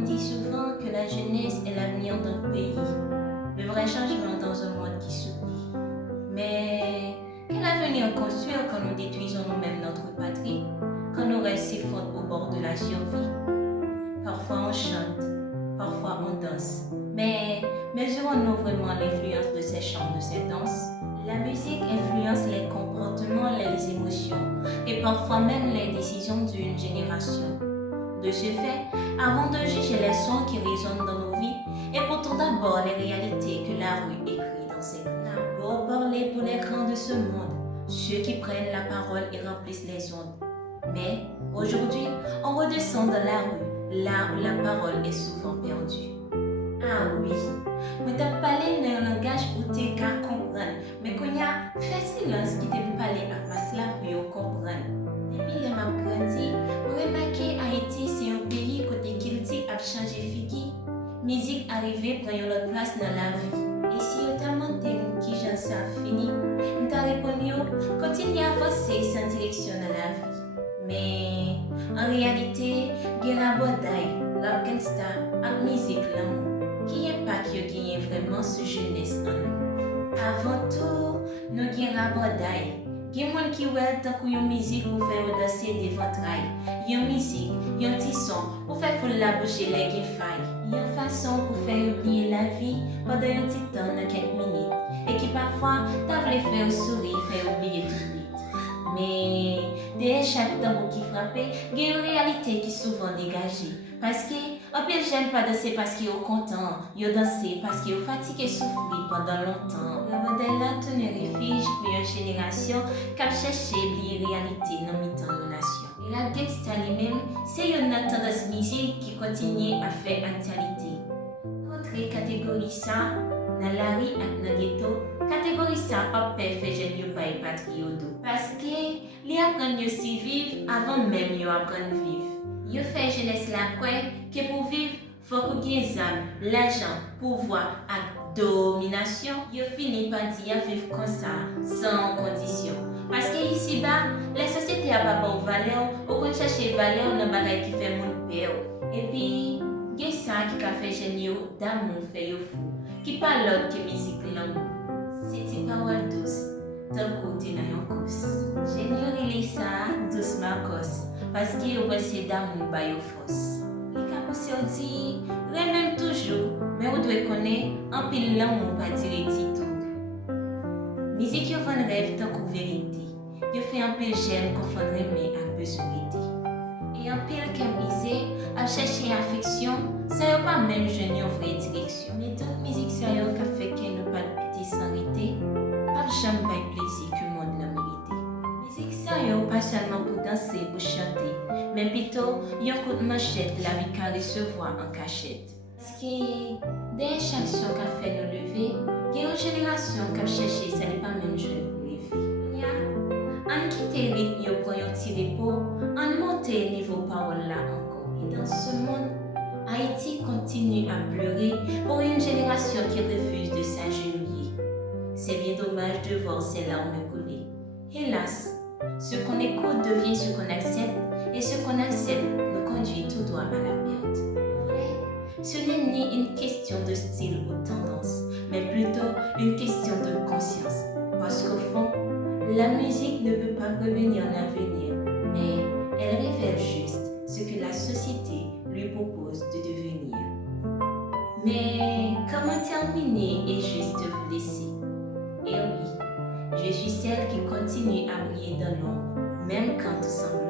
On dit souvent que la jeunesse est l'avenir d'un pays, le vrai changement dans un monde qui s'oublie. Mais quel avenir construire quand nous détruisons nous-mêmes notre patrie, quand nos rêves s'effondrent au bord de la survie? Parfois on chante, parfois on danse, mais mesurons-nous vraiment l'influence de ces chants, de ces danses? La musique influence les comportements, les émotions et parfois même les décisions d'une génération. De ce fait, avant de juger les sons qui résonnent dans nos vies, écoutons d'abord les réalités que la rue écrit dans ses cœurs. D'abord parler pour les grands de ce monde, ceux qui prennent la parole et remplissent les ondes. Mais aujourd'hui, on redescend dans la rue, là où la parole est souvent perdue. Ah oui, mais t'as parlé dans un langage où t'es qu'à comprendre, mais qu'on y a fait silence qui t'est parlé à place là pour comprendre. Depuis les m'a grandi, vous remarquez Haïti c'est un pays côté Kilti a changé figi. Musique arrivée prend une autre place dans la vie. Et si vous t'a demandé qui j'en sais fini, nous t'a répondu continue à avancer sans direction dans la vie. Mais en réalité, il y a la bataille, rap gangsta, et musique l'amour, qui est pas qui a gagné vraiment ce jeunesse en nous. Avant tout, nous avons la bataille. Il y a des gens qui ont une musique pour faire danser des ventrailles. Il y a une musique, il y a un petit son pour faire foule la bouche et les failles. Il y a une façon pour faire oublier la vie pendant un petit temps dans quelques minutes. Et qui parfois t'a voulu faire sourire, faire oublier tout vite. Mais derrière chaque tambour qui frappait, il y a une réalité qui est souvent dégagée. Parce que, un peu j'aime pas danser parce qu'ils sont contents, ils dansent parce qu'ils sont fatigués et souffrent pendant longtemps. Le modèle là tenait refuge pour une génération qui a cherché oublier la réalité dans le temps de nation. Et la gangsta lui-même, c'est une tendance musique qui continue à faire actualité. Contre catégorie ça, dans la rue et dans le ghetto, catégorie ça pas fait jeune pas patriote. Parce que, les apprennent à vivre avant même de apprendre à vivre. Yo fait jeunesse la quoi que pour vivre, faut que vous ayez l'argent, pouvoir et domination. Yo fini par dire vivre comme ça, sans condition. Parce que ici-bas, les sociétés n'ont pas de valeur, ou qu'on cherche valeur dans les bagages qui fait mon père. Et puis, il y a ça qui a fait génie d'amour, fait yo fou, qui parle l'autre que musique langue. C'est une parole douce, tant côté dans yon course. Génie ça, douce Marcos. Parce qu'il y a aussi d'amour par your force. Les capousses dit, même toujours, mais vous devez connaître un pile l'amour pas dire tout. Musique qui fait un rêve tant que vérité. Vous fait un pile j'aime qu'on fait aimer un peu sourité. Et un pile qui a brisé, a cherché affection, ça n'a pas même jeune une vraie direction. Mais toute musique sérieuse qui a fait qu'elle ne pas de pitié sans arrêter, pas jamais pas plaisir que le monde l'a mérité. Musique sérieuse pas seulement pour danser, pour chanter, mais plutôt un coup de manchette la vie qu'à recevoir en cachette. Parce que des chansons qui a fait nous lever, il y a une génération qui a cherché, ça n'est pas même jeune pour rêver. On quitte le rythme pour un petit repos, on monte le niveau parole là encore. Et dans ce monde, Haïti continue à pleurer pour une génération qui refuse de s'agenouiller. C'est bien dommage de voir ces larmes couler. Hélas, ce qu'on écoute devient ce qu'on accepte, et ce qu'on accepte nous conduit tout droit à la perte. En vrai, ce n'est ni une question de style ou de tendance, mais plutôt une question de conscience. Parce qu'au fond, la musique ne peut pas prévenir l'avenir, mais elle révèle juste ce que la société lui propose de devenir. Mais comment terminer et juste vous laisser? Et oui, je suis celle qui continue à briller dans l'ombre, même quand tout semble